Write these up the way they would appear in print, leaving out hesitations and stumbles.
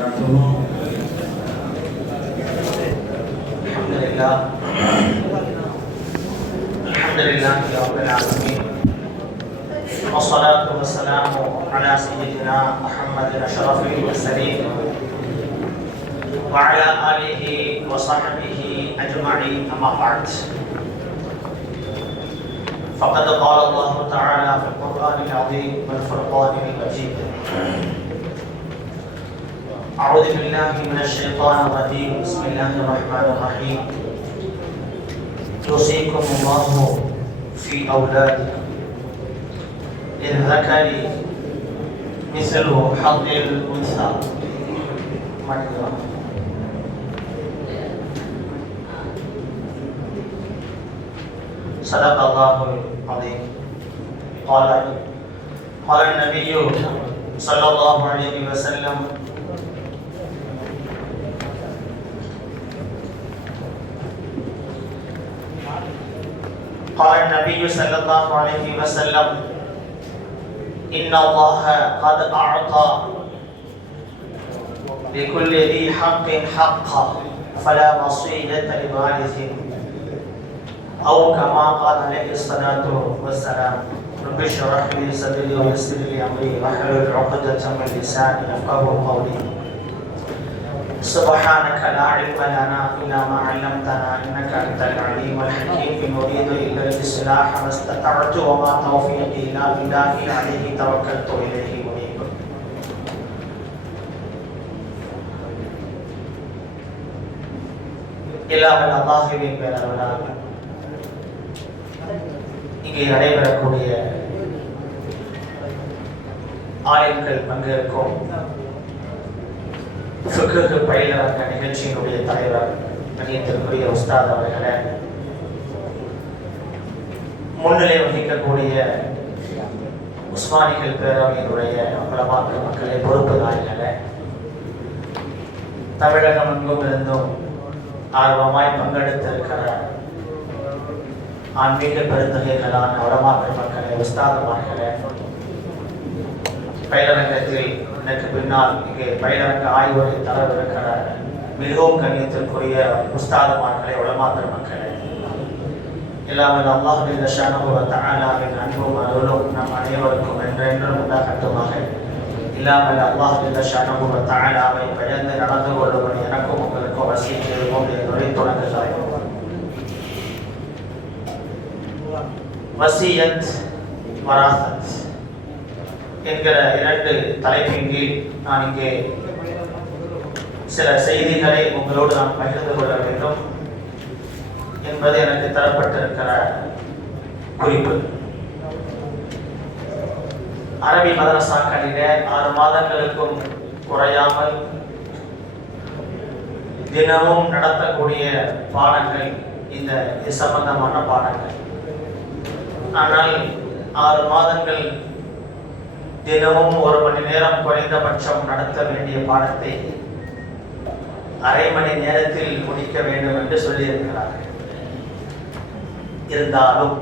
وبركاته. الحمد لله رب العالمين، والصلاة والسلام على سيدنا محمد أشرف المرسلين وعلى آله وصحبه أجمعين، أما بعد. فقد قال الله تعالى في القرآن العظيم والفرقان المجيد: أعوذ بالله من الشيطان الرجيم، بسم الله الرحمن الرحيم. يوصيكم الله في أولادكم للذكر مثل حظ الأنثى. صدق الله العظيم. قال النبي صلى الله عليه وسلم: قال النبي صلى الله عليه وسلم: إن الله قد أعطى لكل ذي حق حقه فلا وصية لوارث، أو كما قال عليه الصلاة والسلام: رب اشرح لي صدري ويسر لي أمري واحلل عقدة من لساني يفقهوا قولي. سبحانك لا علم لنا إلا ما علمتنا إنك أنت العليم الحكيم. إن أريد إلا الإصلاح ما استطعت وما توفيقي إلا بالله عليه توكلت وإليه أنيب. இல்லாமல் அல்லாஹ்வின் பேரருளால் இங்கே நடைபெறக்கூடிய ஆலிம்கள் பங்கேற்கும் ஃபிக்ஹ் பயிலரங்க நிகழ்ச்சியினுடைய தலைவர் கணியத்திற்குரிய உஸ்தாத் அவர்களே, முன்னிலை வகிக்கக்கூடிய உஸ்மானிகள் பேரவையினுடைய உலமாக்கள் மக்களை பொறுப்புதாரிகளே, தமிழகம் எங்கும் இருந்தும் ஆர்வமாய் பங்கெடுத்திருக்கிற ஆன்மீக பெருந்தகைகளான உலமாக்கள் மக்களை, உஸ்தாதுமார்களே, பயிலரங்கத்தில் எனக்கு பின்னால் இங்கே பயிலரங்க ஆய்வுரை தரவிருக்கிற மிகவும் கண்ணியத்திற்குரிய உஸ்தாதுமார்களே, உலமாக்கள் மக்களே, இல்லாமல் அல்லாஹ் ஜல்ல ஷானஹு வ தஆலாவின் அன்பும் அருளும் நம் அனைவருக்கும் என்றென்றும் உண்டாகட்டுமாக. இல்லாமல் அல்லாஹ் ஜல்ல ஷானஹு வ தஆலாவை பயந்து நடந்து கொள்ளும்படி எனக்கும் உங்களுக்கும் வசியத் செய்வோம் என்று தொடங்குகிறாய். வசியத் வராசத் என்கிற இரண்டு தலைப்பின் கீழ் நான் இங்கே சில செய்திகளை உங்களோடு நான் பகிர்ந்து கொள்ள வேண்டும் என்பது எனக்கு தரப்பட்டிருக்கிற குறிப்பு. அரபி மதரசாக்களிலே 6 மாதங்களுக்கும் குறையாமல் தினமும் நடத்தக்கூடிய பாடங்கள் இந்த சம்பந்தமான பாடங்கள். ஆனால் 6 மாதங்கள் தினமும் 1 மணி நேரம் குறைந்தபட்சம் நடத்த வேண்டிய பாடத்தை அரை மணி நேரத்தில் முடிக்க வேண்டும் என்று சொல்லியிருக்கிறார்கள். இருந்தாலும்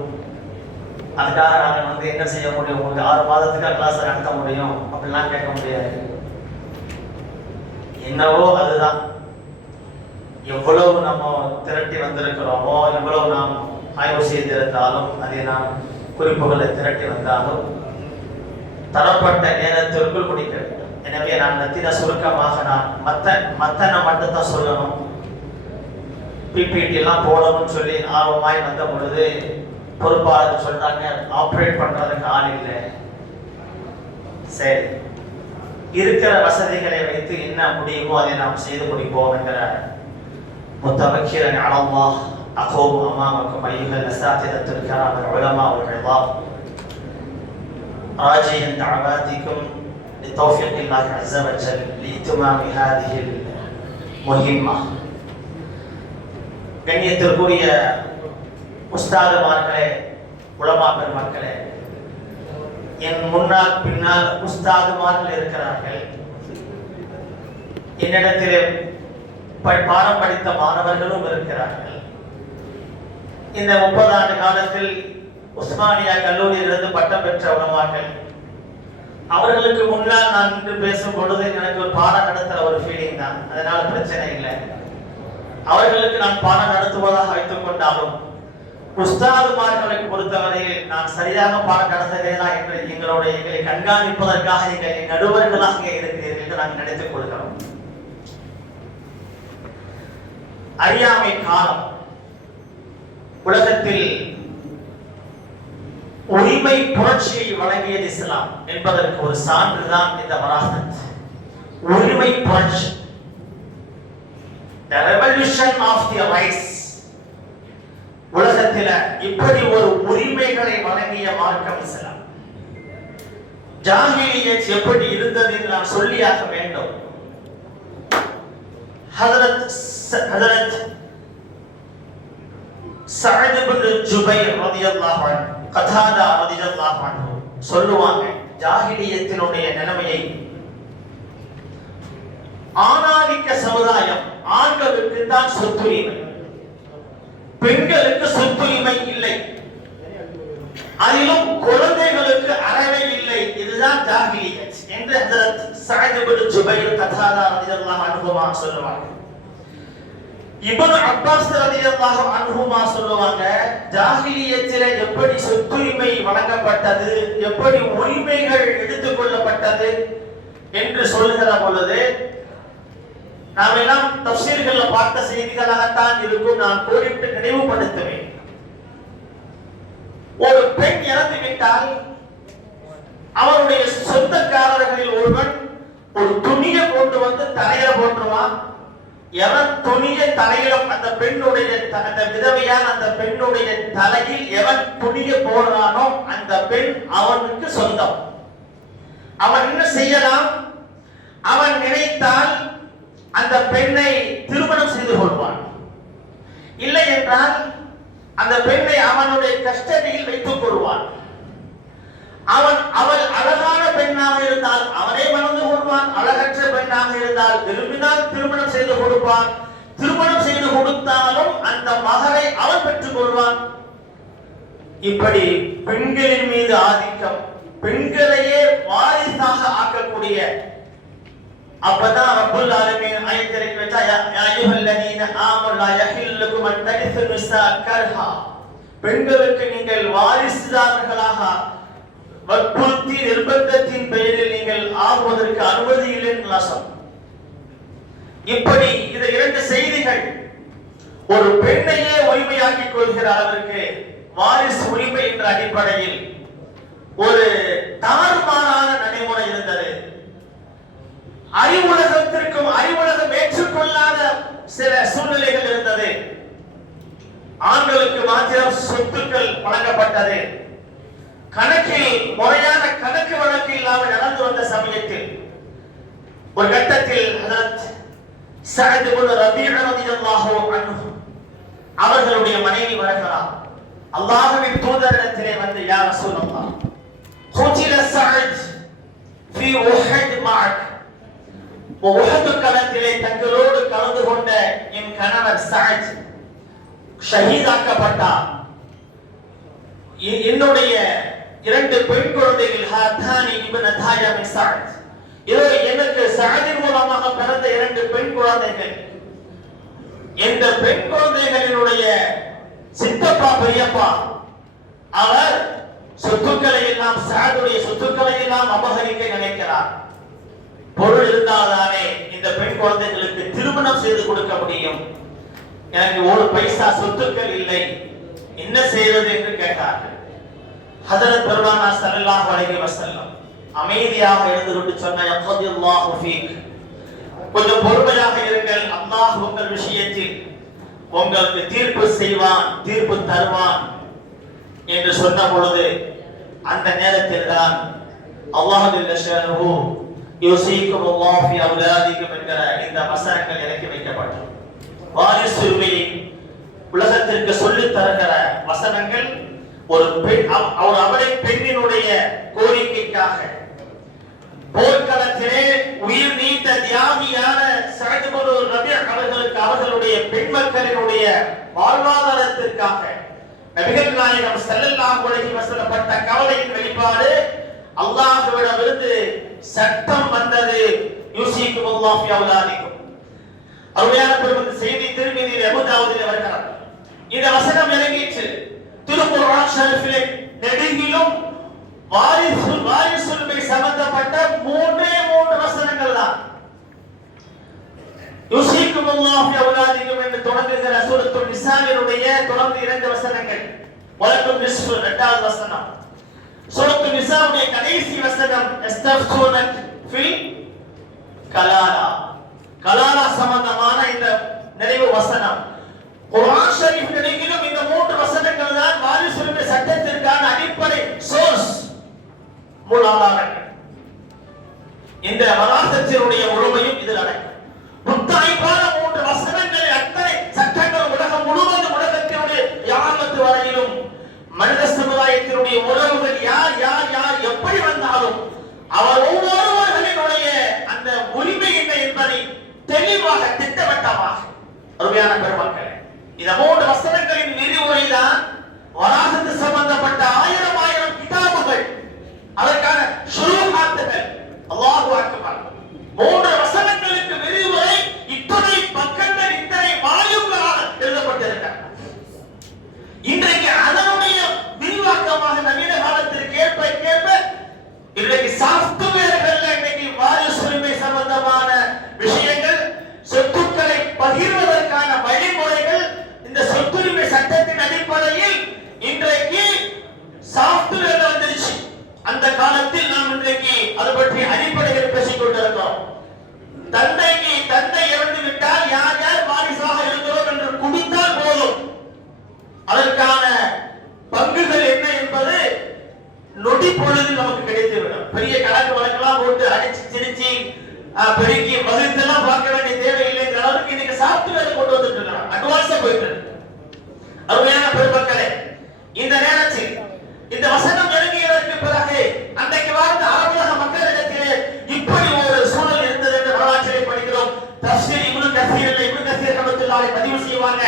அதுக்காக நாங்கள் என்ன செய்ய முடியும், உங்களுக்கு 6 மாதத்துக்காக கிளாஸ் நடத்த முடியும் அப்படிலாம் கேட்க முடியாது. என்னவோ அதுதான். எவ்வளவு நம்ம திரட்டி வந்திருக்கிறோமோ, எவ்வளவு நாம் ஆய்வு செய்திருந்தாலும், அதை நாம் குறிப்புகளை திரட்டி வந்தாலும் தரப்பட்ட நேரத்திற்குள் முடிக்க வேண்டும். எனவே நான் நத்தின சுருக்கமாக நான் மத்தனை மட்டும்தான் சொல்லணும். பிபிடி எல்லாம் போடணும்னு சொல்லி ஆர்வமாய் வந்த பொழுது பொறுப்பாளர் சொல்றாங்க, ஆப்ரேட் பண்றதுக்கு ஆள் இல்லை. சரி, இருக்கிற வசதிகளை வைத்து என்ன முடியுமோ அதை நாம் செய்து முடிப்போம் என்கிற முத்தவக்கிரன் அலல்லாஹ் அகோம் அமாமக்கும் ஐயுஹல் அஸாத்திதத்துல் கிராம் உலமா வல் இதாம் راجيا دعواتكم لتوفيق الله عز وجل لإتمام هذه المهمة. கண்ணியத்திற்குரிய உஸ்தாதுமார்களே, உலமா பெருமக்களே, என் முன்னால் பின்னால் உஸ்தாதுமார்கள் இருக்கிறார்கள். என்னிடத்திலே பாடம் படித்த மாணவர்களும் இருக்கிறார்கள். இந்த 30 ஆண்டு காலத்தில் உஸ்மானியா கல்லூரியிலிருந்து பட்டம் பெற்ற உலமாக்கள் அவர்களுக்கு முன்னால் நான் நின்று பேசும் பொழுது எனக்கு ஒரு பாடம் நடத்துற ஒரு ஃபீலிங் தான், அதனால பிரச்சனை இல்லை. அவர்களுக்கு நான் பாடம் நடத்துவதாக வைத்துக் கொண்டாலும் உஸ்தாதுமார்களுக்கு பொறுத்தவரையில் நான் சரியாக பாடம் நடத்துகிறேனா என்று எங்களை கண்காணிப்பதற்காக எங்களை நடுவர்களாக இருக்கிறீர்கள் என்று நாங்கள் நினைத்துக் கொள்கிறோம். அறியாமை காலம். உலகத்தில் உரிமை புரட்சியை வழங்கியது இஸ்லாம் என்பதற்கு ஒரு சான்றுதான் இந்த வராஹத். உரிமை புரட்சி, the revolution of the rights. உலகத்தில் இப்படி ஒரு உரிமைகளை வழங்கிய மார்க்கம் இஸ்லாம். ஜாஹிலியத் எப்படி இருந்தது என்று நான் சொல்லியாக வேண்டும். ஹஜ்ரத் சஅத் இப்னு ஜுபைர் ரலியல்லாஹு அன்ஹு, கதாதா ரலியல்லாஹு அன்ஹு சொல்லுவாங்க, ஜாஹிலியத்தினுடைய நிலைமையை, ஆணாதிக்க சமுதாயம், ஆண்களுக்கு தான் சொத்துரிமை, பெண்களுக்கு சொத்துரிமை இல்லை, அதிலும் குழந்தைகளுக்கு அறவே இல்லை, இதுதான் ஜாஹிலியத் என்று ஹஜ்ரத் சஅத் இப்னு ஜுபைர் கதாதா ரலியல்லாஹு அன்ஹு சொல்லுவாங்க. இப்னு அப்பாஸ் ரலியல்லாஹு அன்ஹுமா சொல்லுவாங்க, ஜாஹிலியத்தில எப்படி சொத்துரிமை வழங்கப்பட்டது, எப்படி உரிமைகள் எடுத்துக் கொள்ளப்பட்டது என்று சொல்லுகிற பொழுது நாம் எல்லாம் தஃசீர்கள்ல பார்த்த செய்திகளாகத்தான் இருக்கும். நான் கோடிட்டு நினைவுபடுத்துவேன். ஒரு பெண் இறந்து விட்டால் அவருடைய சொந்தக்காரர்களில் ஒருவன் ஒரு துணியை கொண்டு வந்து தலையில போட்டுருவான். எவன் துணியை தலையில அந்த பெண்ணுடைய அந்த விதவையான அந்த பெண்ணுடைய தலையில் எவன் துணியை போடுறானோ அந்த பெண் அவனுக்கு சொந்தம். அவன் என்ன செய்யலாம்? அவன் நினைத்தால் அந்த பெண்ணை திருமணம் செய்து கொள்வான். இல்லை என்றால் அந்த பெண்ணை அவனுடைய கஸ்டடியில் வைத்துக் கொள்வான். அவள் அழகான பெண்ணாக இருந்தால் அவனே மணந்து கொள்வான். அழகற்ற பெண்ணாக இருந்தால் விரும்பினால் திருமணம் செய்து கொடுப்பான். திருமணம் செய்து கொடுத்தாலும் அந்த மகனை அவன் பெற்றுக் கொள்வான். இப்படி பெண்களின் மீது ஆதிக்கம், பெண்களையே வாரிசாக ஆக்கக்கூடிய, அப்பதான் ரப்பல் ஆலமீன் ஆயத்திற்கு வச்சா, யா அய்யுஹல்லதீன ஆமனு லா யஹில்லுக்கும் அன் தரிஸு நிஸா கர்ஹா, பெண்களுக்கு நீங்கள் வாரிசுதாரர்களாக வற்புறுத்தி நிர்பந்தத்தின் பெயரில் நீங்கள் ஆகுவதற்கு அனுமதி இல்லை என்று சொன்னார். இப்படி இந்த இரண்டு செய்திகள் ஒரு பெண்ணையே உரிமையாக்கிக் கொள்கிற அளவிற்கு வாரிசு உரிமை என்ற அடிப்படையில் ஒரு தாறுமாறான நடைமுறை இருந்தது. அறிவுலகத்திற்கும் அறிவுலகம் ஏற்றுக்கொள்ளாத சில சூழ்நிலைகள் இருந்தது. ஆண்களுக்கு மாத்திரம் சொத்துக்கள் வழங்கப்பட்டது. கணக்கில் முறையான கணக்கு வழக்கு இல்லாமல் நடந்து வந்த சமயத்தில் ஒரு கட்டத்தில் ஹஜ்ரத் சஅத் இப்னு ரபீஅ ரலியல்லாஹு அன்ஹு அவர்களுடைய மனைவி வருகிறார். அல்லாஹ்வின் தூதரிடத்திலே வந்து, யா ரசூலல்லாஹ், குதில சஅத் ஃபீ உஹத் மஅக், உஹத் களத்திலே தங்களோடு கலந்து கொண்ட என் கணவர் சஅத் ஷஹீதாக்கப்பட்டார். என்னுடைய இரண்டு பெண் குழந்தைகள் ஹாதானி இப்னதாயா மின் சஅத், இதோ எனக்கு சஅதின் மூலமாக பிறந்த இரண்டு பெண் குழந்தைகள். இந்த பெண் குழந்தைகளினுடைய சித்தப்பா பெரியப்பா அவர் சொத்துக்களை எல்லாம், சஅதுடைய சொத்துக்களை எல்லாம் அபகரிக்க நினைக்கிறார். பொருள் இருந்தால்தானே இந்த பெண் குழந்தைகளுக்கு திருமணம் செய்து கொடுக்க முடியும். எனக்கு ஒரு பைசா சொத்துக்கள் இல்லை, என்ன செய்வது என்று கேட்டார்கள். ஹஜ்ரத் பெருமானார் ஸல்லல்லாஹு அலைஹி வஸல்லம் அமைதியாக இருந்து கொண்டு சொன்ன, யக்தில்லாஹு ஃபீக், கொஞ்சம் பொறுமையாக இருங்கள், அல்லாஹ் உங்கள் விஷயத்தில் உங்களுக்கு தீர்ப்பு செய்வான், தீர்ப்பு தருவான் என்று சொன்ன பொழுது அந்த நேரத்தில் தான் அல்லாஹ் ஜல்ல ஷானுஹு யுஸீகுமுல்லாஹு ஃபீ அவ்லாதிக்கும் என்கிற இந்த வசனங்கள் இறக்கி வைக்கப்பட்டது. வாரிசு உரிமையை உலகத்திற்கு சொல்லித் தருகிற வசனங்கள். ஒரு பெண், அவளை பெண்ணினுடைய கோரிக்கைக்காக போர்க்களத்திலே உயிர் நீத்த தியாகியான சஅத் இப்னு ரபீஅ அவர்களுக்கு அவர்களுடைய பெண் மக்களினுடைய வாழ்வாதாரத்திற்காக நபிகள் நாயகம் ஸல்லல்லாஹு அலைஹி வஸல்லம் பட்ட கவலையின் வெளிப்பாடு அல்லாஹ்விடமிருந்து சட்டம் வந்தது. யூசிக்குமுல்லாஹு ஃபி அவுலாதிக்கும். அருமையான பெருமதி செய்தி திருமதியில் அபூ தாவூதில் வருகிறது. இந்த வசனம் இறங்கிச்சு திருக்குர்ஆன் ஷரீஃபிலே நெடுகிலும் வாரிசுரிமை சம்பந்தப்பட்ட மூன்று வசனங்கள் தான். யூசிக்குமுல்லாஹு ஃபி அவுலாதிக்கும் என்று தொடங்குகிற சூரத்துல் நிசாவினுடைய தொடர்ந்து 2 வசனங்கள். வலக்கும் நிஸ்ஃபு 2வது வசனம். சூரத்துல் நிசாவுடைய கடைசி வசனம் இஸ்தஃப்தூனக் ஃபில் கலாலா சம்பந்தமான இந்த நிறைவு வசனம். குர்ஆன் ஷரீஃப் நெடுகிலும் இந்த 3 வசனங்கள் தான் வாரிசுரிமை சட்டத்திற்கான அடிப்படை சோர்ஸ், மூலாதாரங்கள். இந்த வராசத்தினுடைய முழுமையும் இதில் அடங்கும். முத்தாய்ப்பான 3 வசனங்கள் அத்தனை சட்டங்கள் உலகம் முழுவதும், உலகத்தினுடைய யாமத்து வரையிலும் மனித சமுதாயத்தினுடைய உறவுகள் யார் யார் யார் எப்படி வந்தாலும் அவர் ஒவ்வொருவர்களினுடைய அந்த உரிமை என்ன என்பதை தெளிவாக திட்டவட்டமாக. அருமையான பெருமக்களே, இந்த 3 வசனங்களின் விரிவுரைதான் வராசத்து சம்பந்தப்பட்ட 1000 கிதாபுகள், அதற்கான ஷுரூஹாத்துகள். அல்லாஹு அக்பர். 3 வசனங்களுக்கு விரிவுரை இத்தனை பக்கங்கள், இத்தனை வால்யூம்களாக எழுதப்பட்டிருக்கிறது. இன்றைக்கு அதனுடைய விரிவாக்கமாக நவீன காலத்திற்கு ஏற்ப இன்றைக்கு சாஃப்ட்வேர்கள்ல இன்னைக்கு வாரிசுரிமை சம்பந்தமான விஷயங்கள், சொத்துக்களை பகிர்வதற்கான வழிமுறைகள் இந்த சொத்துரிமை சட்டத்தின் அடிப்படையில் இன்றைக்கு சாஃப்ட்வேர் வந்துருச்சு. அந்த காலத்தில் நாம் இன்றைக்கு அது பற்றி அடிப்படைகள் பேசிக் கொண்டிருக்கிறோம். தந்தை இறந்து விட்டால் யார் யார் வாரிசாக இருக்கிறோம் என்று குடித்தால் போதும், அதற்கான பங்குகள் என்ன என்பது நொடி பொழுதில் நமக்கு கிடைத்துவிடும். பெரிய கணக்கு வழக்கெல்லாம் போட்டு அடிச்சு திரிச்சு பெருக்கி வகுத்தெல்லாம் பார்க்க வேண்டிய தேவையில்லைங்கிற அளவுக்கு இன்னைக்கு சாஃப்ட்வேர் கொண்டு வந்துட்டு இருக்கிறோம். அட்வான்ஸா போயிட்டு. அருமையான பெருமக்களே, இந்த நேரத்தில் இந்த வசனம் இறங்கியதற்கு பிறகு அன்றைக்கு வாழ்ந்த அரபுலக மக்களிடத்திலே இப்படி ஒரு சூழல் இருந்தது என்று வரலாற்றிலே படிக்கிறோம். தஃசீர் இப்னு கஸீர் ரஹ்மத்துல்லாஹி பதிவு செய்வாங்க.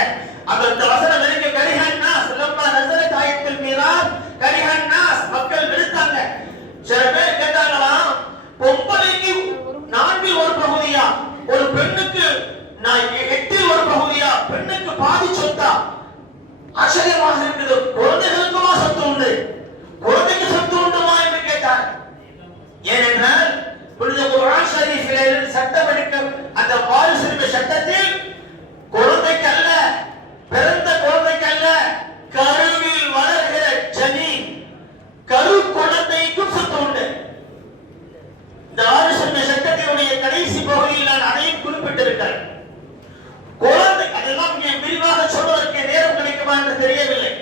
அந்த வசனம் இறங்கிய கரிஹன் நாஸ் லம்மா நஸலத் ஆயத்துல் மீராத், கரிஹன் நாஸ் மக்கள் வெறுத்தாங்க. சில பேர் கேட்டாங்களாம், பொம்பளைக்கு 4 ஒரு பகுதியா, ஒரு பெண்ணுக்கு 8 ஒரு பகுதியா, பெண்ணுக்கு பாதி சொத்தா? ஆச்சரியமாக இருக்குது. குழந்தைகளுக்குமா சொத்து உண்டு? குழந்தைக்கு சொத்து உண்டுமா என்று கேட்டார். ஏனென்றால் புனித குர்ஆன் ஷரீஃபிலே சட்டம் எடுக்க அந்த வாரிசுரிமை சட்டத்தில் குழந்தைக்கு அல்ல, பிறந்த குழந்தைக்கு அல்ல, கருவில் வளர்கிற ஜனி, கரு குழந்தைக்கும் சொத்து உண்டு. இந்த வாரிசுரிமை சட்டத்தினுடைய கடைசி பகுதியில் நான் அதையும் குறிப்பிட்டிருக்கிறேன். குழந்தை அதெல்லாம் இங்கே விரிவாக சொல்வதற்கு நேரம் கிடைக்குமா என்று தெரியவில்லை.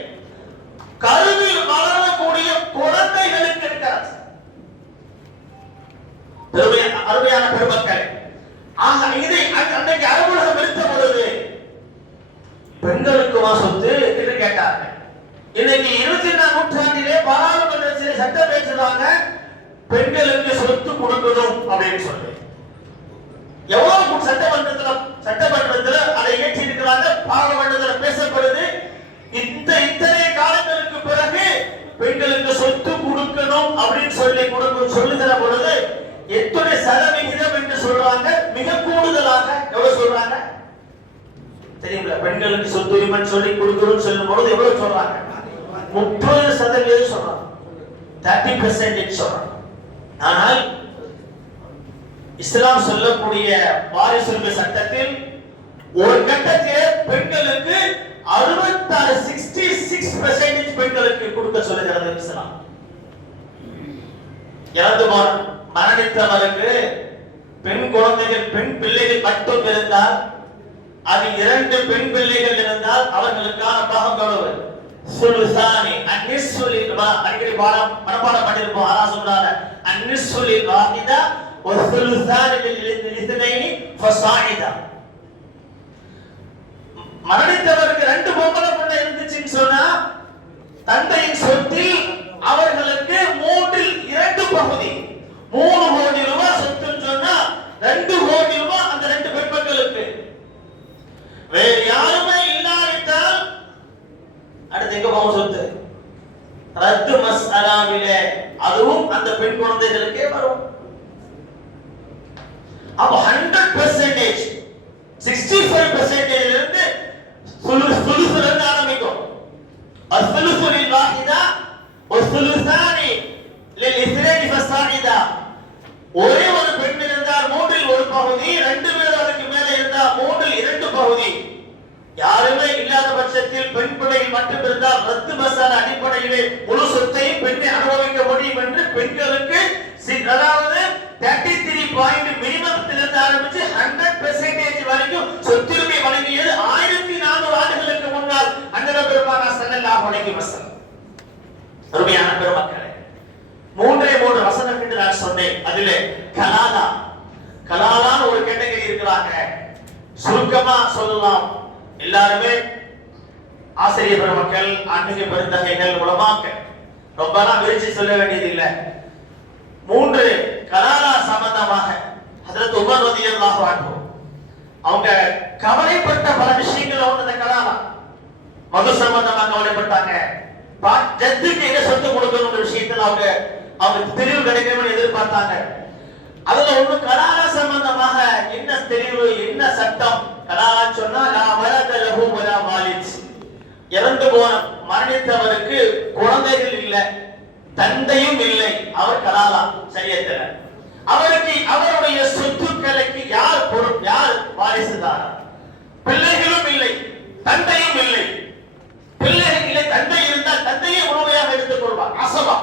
கருவில் வளரக்கூடிய குழந்தைகளுக்கு இருக்கிறது. அருமையான பெருமக்கள், ஆக இதை அன்றைக்கு அரபுலகம் எடுத்த பொழுது பெண்களுக்குமா சொத்து என்று கேட்டார்கள். இன்னைக்கு 21ஆம் நூற்றாண்டிலே பாராளுமன்றத்திலே சட்டம் பேசுறாங்க, பெண்களுக்கு சொத்து கொடுக்கணும் அப்படின்னு சொல்லி. எவ்வளவு சட்டமன்றத்தில் அதை ஏற்றி இருக்கிறாங்க, பாராளுமன்றத்தில் பேசப்படுது. இத்தனை காலங்களுக்கு பிறகு பெண்களுக்கு சொத்து கொடுக்கணும் அப்படின்னு சொல்லுகிற பொழுது எத்தனை சதவிகிதம் என்று சொல்றாங்க? மிக கூடுதலாக எவ்வளவு சொல்றாங்க தெரியுங்களா? பெண்களுக்கு சொத்து உரிமை சொல்லி கொடுக்கணும்னு சொல்லும் பொழுது எவ்வளவு சொல்றாங்க? 30% சொல்றாங்க, 30% சொல்றாங்க. ஆனால் இஸ்லாம் சொல்லக்கூடிய வாரிசுரிமை சட்டத்தில் ஒரு கட்டத்திலே பெண்களுக்கு 66% பெண்களுக்கு கொடுக்க சொல்லுகிறது இஸ்லாம். இறந்து மரணித்தவருக்கு பெண் குழந்தைகள், பெண் பிள்ளைகள் மட்டும் இருந்தால், அது 2 பெண் பிள்ளைகள் இருந்தால் அவர்களுக்கான பாகம் எவ்வளவு? சுலுசானி அன்னிஸ்ஸுலில் அடிக்கடி மனப்பாடம் பண்ணிருப்போம். ஆனா சொல்றாங்க அன்னிஸ்ஸுலில் வாஹிதா வ சுலுசானி லிஸ்னைனி ஃபஸாயிதா. மரணித்தவருக்கு 2 பொம்பளை பிள்ளை இருந்துச்சுன்னு சொன்னா தந்தையின் சொத்தில் அவர்களுக்கு 3/2 பகுதி, 3 கோடி ரூபாய் சொத்துன்னு சொன்னா 2 கோடி ரூபாய் அந்த 2 பெண் மக்களுக்கு. வேறு யாருமே இல்லாவிட்டால் அடுத்து எங்க போகும் சொத்து? ரத்து மஸ்அலாவிலே அதுவும் அந்த பெண் குழந்தைகளுக்கே வரும். அப்ப 100% 65% இருந்து சுலுசுல இருந்து ஆரம்பிக்கும். الثلث للواحدة والثلثان للاثنين فالصاعدة. ஒரே ஒரு பெண் இருந்தால் மூன்றில் ஒரு பகுதி, ரெண்டு பேருக்கு மேலே இருந்தால் மூன்றில் இரண்டு பகுதி. யாருமே இல்லாத பட்சத்தில் பெண் பிள்ளைகள் மட்டும் இருந்தால் ரத்து மசாலா அடிப்படையிலே முழு சொத்தையும் பெண்ணை அனுபவிக்க முடியும் என்று பெண்களுக்கு அதாவது 33 மினிமத்திலிருந்து ஆரம்பிச்சு 100% வரைக்கும் சொத்துரிமை வழங்கியது 1400 ஆண்டுகளுக்கு முன்னால் அண்ணன் பெருமானார் ஸல்லல்லாஹு அலைஹி வஸல்லம். அருமையான பெருமக்களே, மூன்றே வசனம் என்று நான் சொன்னேன். அதிலே கலாலான்னு ஒரு கேட்டகரி இருக்கிறாங்க. சுருக்கமா சொல்லலாம், எல்லாருமே ஆசிரியர் பெருமக்கள், ஆன்மீக பெருந்தகைகள், உலமாக்கள், ரொம்பலாம் விரிச்சு சொல்ல வேண்டியது இல்லை. 3 கலாலா சம்பந்தமாக ஹஜ்ரத் உமர் ரலியல்லாஹு அன்ஹு அவங்க கவலைப்பட்ட பல விஷயங்கள். ஒன்று இந்த கலாலா மது சம்பந்தமா கவலைப்பட்டாங்க. ஜத்துக்கு என்ன சொத்து கொடுக்கணும்ன்ற விஷயத்துல அவங்க தெளிவு கிடைக்கணும்னு எதிர்பார்த்தாங்க. அதுல ஒண்ணு கலாலா சம்பந்தமாக என்ன தெளிவு, என்ன சட்டம். கலாலா சொன்னா லா வலத லஹு வலா வாலித், இறந்து போன மரணித்தவருக்கு குழந்தைகள் இல்லை, தந்தையும் இல்லை, அவர் கலாலா சரியத்துல. அவருக்கு அவருடைய சொத்துக்களுக்கு யார் பொறுப்பு, யார் வாரிசுதார்? பிள்ளைகளும் இல்லை, தந்தையும் இல்லை. பிள்ளைகள் இல்லை, தந்தை இருந்தால் தந்தையை உணவையாக எடுத்துக் கொள்வார், அசபா.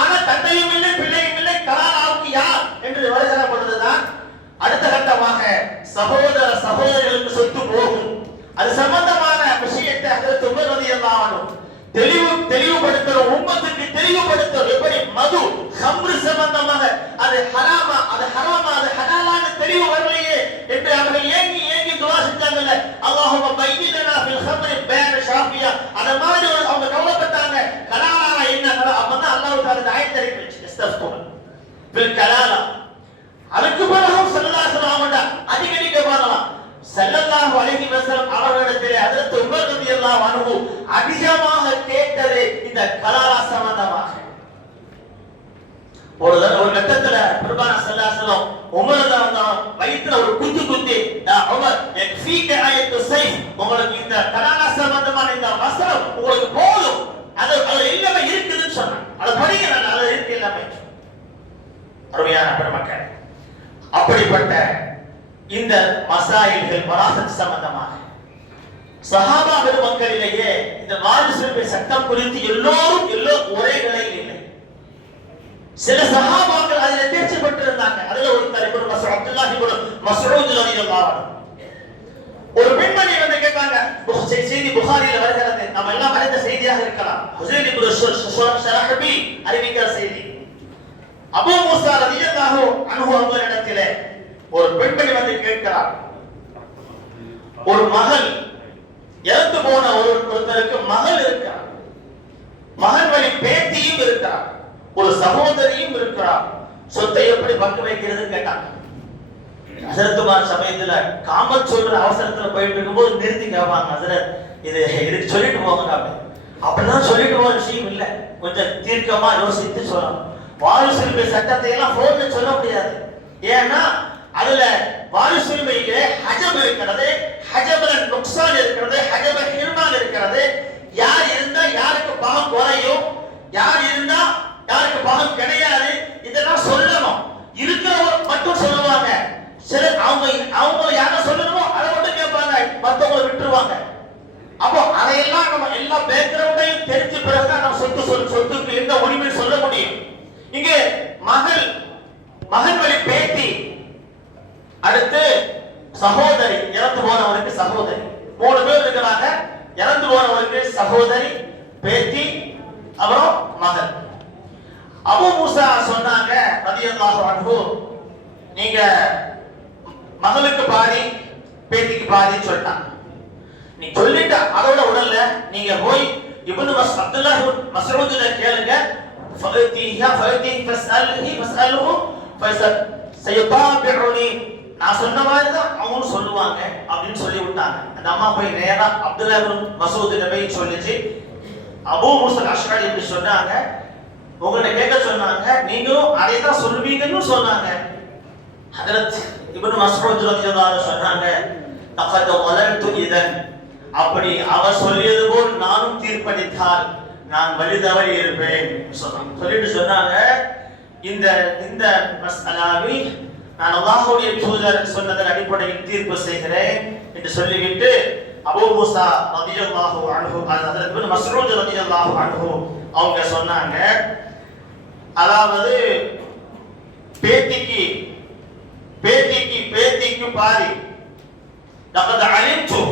ஆனா தந்தையும் இல்லை, பிள்ளையும் இல்லை, கலாலாவுக்கு யார் என்று விவரப்படுவதுதான். அடுத்த கட்டமாக சகோதரர்களுக்கு சொத்து போகும். அது சம்பந்தமான விஷயத்தை ஹஜ்ரத் உமர் ரலியல்லாஹு அன்ஹு தெளிவுபடுத்துற, உம்மத்துக்கு தெளிவுபடுத்துற. எப்படி மது ஹம்ரு சம்பந்தமாக அது ஹராமா, அது ஹராமா, அது ஹலாலான தெளிவு வரலையே என்று அவர்கள் ஏங்கி துஆ செஞ்சாங்கல்ல, அல்லாஹும்ம பையினா ஃபில் ஹம்ரி பைன ஷாஃபியா. அத மாதிரி அவங்க கவலைப்பட்டாங்க. கலாலா என்ன? அப்பதான் அல்லாஹ் தஆலா ஆயத்தை இறக்கி வச்சு இஸ்தஃபுன் ஃபில் கலாலா. அதுக்கு பிறகு ஸல்லல்லாஹு அலைஹி வஸல்லம் அடிக்கடி கேட்பாங்களாம். ஸல்லல்லாஹு அலைஹி வஸல்லம் அவர்களிடத்தில் ஹஜ்ரத் உமர் ரலியல்லாஹு அன்ஹு அதிகமாக கேட்டது இந்த கலாலா சம்பந்தமாக. ஒரு கட்டத்துல பெருமானார் ஸல்லல்லாஹு அலைஹி வஸல்லம் உமர் தான் வயித்துல ஒரு குத்தி உமர் யக்ஃபீக ஆயத்து ஸைஃப், உங்களுக்கு இந்த கலாலா சம்பந்தமான இந்த வசனம் உங்களுக்கு போதும், அது எல்லாமே இருக்குதுன்னு சொன்னாங்க. அது படிங்க, அது இருக்கு எல்லாமே. அருமையான பெருமக்கள், அப்படிப்பட்ட இந்த மசாயில்கள் வராசத் சம்பந்தமாக சஹாபா பெருமக்களிலேயே இந்த வாரிசுரிமை சட்டம் குறித்து எல்லோரும் ஒரே நிலையில் இல்லை. சில சஹாபாக்கள் அதில் தேர்ச்சி பெற்றிருந்தாங்க. அதுல ஒருத்தர் அப்துல்லாஹ் இப்னு மஸ்ஊத் ரலியல்லாஹு அன்ஹு. ஒரு பெண்மணி வந்து கேட்டாங்க, செய்தி புகாரியில் வருகிறது, நம்ம எல்லாம் அறிந்த செய்தியாக இருக்கலாம். ஹுசைன் இப்னு ஷரஹபி அறிவிக்கிற செய்தி. அபூ மூஸா ரலியல்லாஹு அன்ஹு அவர்களிடத்திலே ஒரு பெண்மணி வந்து கேட்கிறார், ஒரு மகள் இறந்து போன ஒருத்தருக்கு மகள் இருக்கிறார், மகன் வழி பேத்தியும் இருக்கிறார், ஒரு சகோதரியும் இருக்கிறார், சொத்தை எப்படி பங்கு வைக்கிறது கேட்டாங்க. ஹஜரத்துமார் சமயத்துல காமத் சொல்ற அவசரத்துல போயிட்டு இருக்கும்போது நிறுத்தி கேட்பாங்க, ஹஜரத் இதுக்கு சொல்லிட்டு போங்க. அப்படிதான் சொல்லிட்டு போற விஷயம் இல்ல, கொஞ்சம் தீர்க்கமா யோசித்து சொல்லணும். வாரிசுரிமை சட்டத்தை எல்லாம் போன்ல சொல்ல முடியாது. ஏன்னா அதுல வாரிசுரிமையிலே ஹஜப் இருக்கிறது, ஹஜபல் நுக்சான் இருக்கிறது, ஹஜபல் ஹிர்மான் இருக்கிறது. யார் இருந்தா யாருக்கு பாகம் குறையும், யார் இருந்தா யாருக்கு பாகம் கிடையாது, இதெல்லாம் சொல்லணும். இருக்கிறவங்க மட்டும் சொல்லுவாங்க. சிலர் அவங்க யார சொல்லணுமோ அதை மட்டும் கேட்பாங்க, மற்றவங்களை விட்டுருவாங்க. அப்போ அதையெல்லாம் நம்ம எல்லா பேக்ரவுண்டையும் தெரிஞ்ச பிறகுதான் நம்ம சொத்துக்கு எந்த உரிமை சொல்ல முடியும். இங்கே மகன் வழி பேத்தி, அடுத்து சகோதரி, இறந்து போனவருக்கு சகோதரி, 3 பேர் இருக்கிறாங்க. இறந்து போனவருக்கு சகோதரி, பேத்தி, அப்புறம் மகன். அபூ மூஸா சொன்னாங்க ரலியல்லாஹு அன்ஹு, நீங்க மகளுக்கு பாதி பேத்திக்கு பாதி சொல்லிட்டாங்க. நீ சொல்லிட்ட அதோட உடல்ல நீங்க போய் இப்னு அப்துல்லாஹ் மஸ்ஊத்ல கேளுங்க, நான் சொன்ன மாதிரி தான் அவங்க சொல்லுவாங்க அப்படின்னு சொல்லி விட்டாங்க. அந்த அம்மா போய் நேரா அப்துல்லாஹ் இப்னு மஸ்ஊத் போய் சொல்லிச்சு. அபூ மூஸா அஷ்அரி இப்படி சொன்னாங்க, உங்களை கேட்க சொன்னாங்க, நீங்களும் அதை தான் சொல்லுவீங்கன்னு சொன்னாங்க. ஹஜ்ரத் இப்னு மஸ்ஊத் ரலியல்லாஹு அன்ஹு சொன்னாங்க, தகத வலல்து இதன், அப்படி அவர் சொல்லியது போல் நானும் தீர்ப்பளித்தால் நான் வழி தவறி இருப்பேன் சொல்லிட்டு சொன்னாங்க, இந்த இந்த மஸ்அலாவில் நான் அல்லாஹ்வுடைய தூதர் சொன்னதன் அடிப்படையில் தீர்ப்பு செய்கிறேன் என்று சொல்லிவிட்டு அபூ மூஸா ரலியல்லாஹு அன்ஹு ஹஜ்ரத் இப்னு மஸ்ஊத் ரலியல்லாஹு அன்ஹு அவங்க சொன்னாங்க, அதாவது பேத்திக்கு பாதி லகத் அலிம்து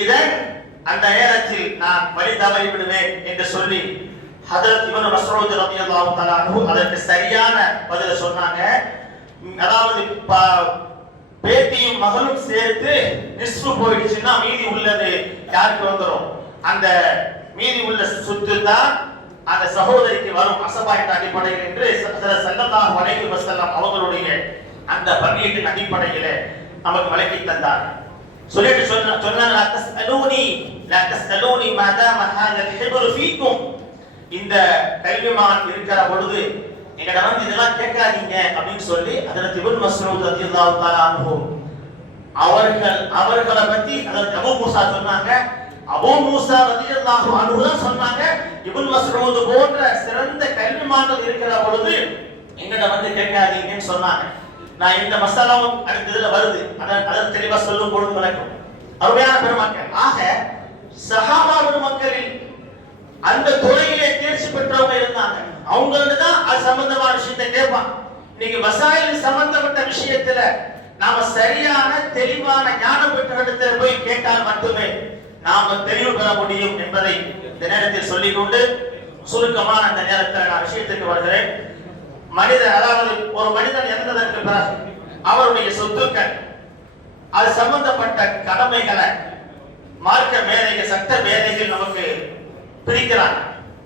இதன், அந்த நேரத்தில் நான் வழி தவறி விடுவேன் என்று சொல்லி ஹஜ்ரத் இப்னு மஸ்ஊத் ரலியல்லாஹு தஆலா அன்ஹு அதற்கு சரியான பதில் சொன்னாங்க. அதாவது பேத்தியும் மகளும் சேர்த்து நிஸ்ஃபு போயிடுச்சுன்னா மீதி உள்ளது யாருக்கு வந்துரும்? அந்த மீதி உள்ள சொத்து தான் அந்த சகோதரிக்கு வரும் அஸபா என்ற அடிப்படையில் என்று ஸல்லல்லாஹு அலைஹி வஸல்லம் அவர்களுடைய அந்த பங்கியின் அடிப்படையில் நமக்கு விளக்கி தந்தார். சொல்லிட்டு சொன்னாங்க, லா தஸ்அலூனி மாதாம ஹாதல் ஹிப்ரு ஃபீக்கும், இந்த கல்விமான் இருக்கிற பொழுது எங்கட வந்து இதெல்லாம் கேட்காதீங்க அப்படின்னு சொல்லி ஹஜ்ரத் இப்னு மஸ்ஊத் ரலியல்லாஹு தஆலா அன்ஹு அவர்களை பத்தி ஹஜ்ரத் அபூ மூஸா சொன்னாங்க. அபூ மூஸா ரலியல்லாஹு அன்ஹு தான் சொன்னாங்க, இப்னு மஸ்ஊத் போன்ற சிறந்த கல்விமான்கள் இருக்கிற பொழுது எங்கட வந்து கேட்காதீங்கன்னு சொன்னாங்க. நான் இந்த மசாலாவும் அடுத்ததுல வருது, அதை தெளிவா சொல்லும் பொழுது வழக்கம். அருமையான பெருமக்கள், ஆக சஹாபா பெருமக்களில் அந்த துறையிலே தேர்ச்சி பெற்றவங்க இருந்தாங்க. அவங்கள்ட்ட தான் அது சம்பந்தமான விஷயத்தை கேட்பாங்க. இன்னைக்கு மசாயில் சம்பந்தப்பட்ட விஷயத்துல நாம சரியான தெளிவான ஞானம் பெற்றவரிடத்துல போய் கேட்டால் மட்டுமே நாம தெளிவு பெற முடியும் என்பதை இந்த நேரத்தில் சொல்லிக்கொண்டு சுருக்கமான அந்த நேரத்தில் நான் விஷயத்துக்கு வருகிறேன். மனிதன், அதாவது ஒரு மனிதன் இறந்ததற்கு பிறகு அவருடைய சொத்துக்கள் அது சம்பந்தப்பட்ட கடமைகளை மார்க்க மேதைகள் சட்ட மேதைகள் நமக்கு பிரிக்கிறாங்க.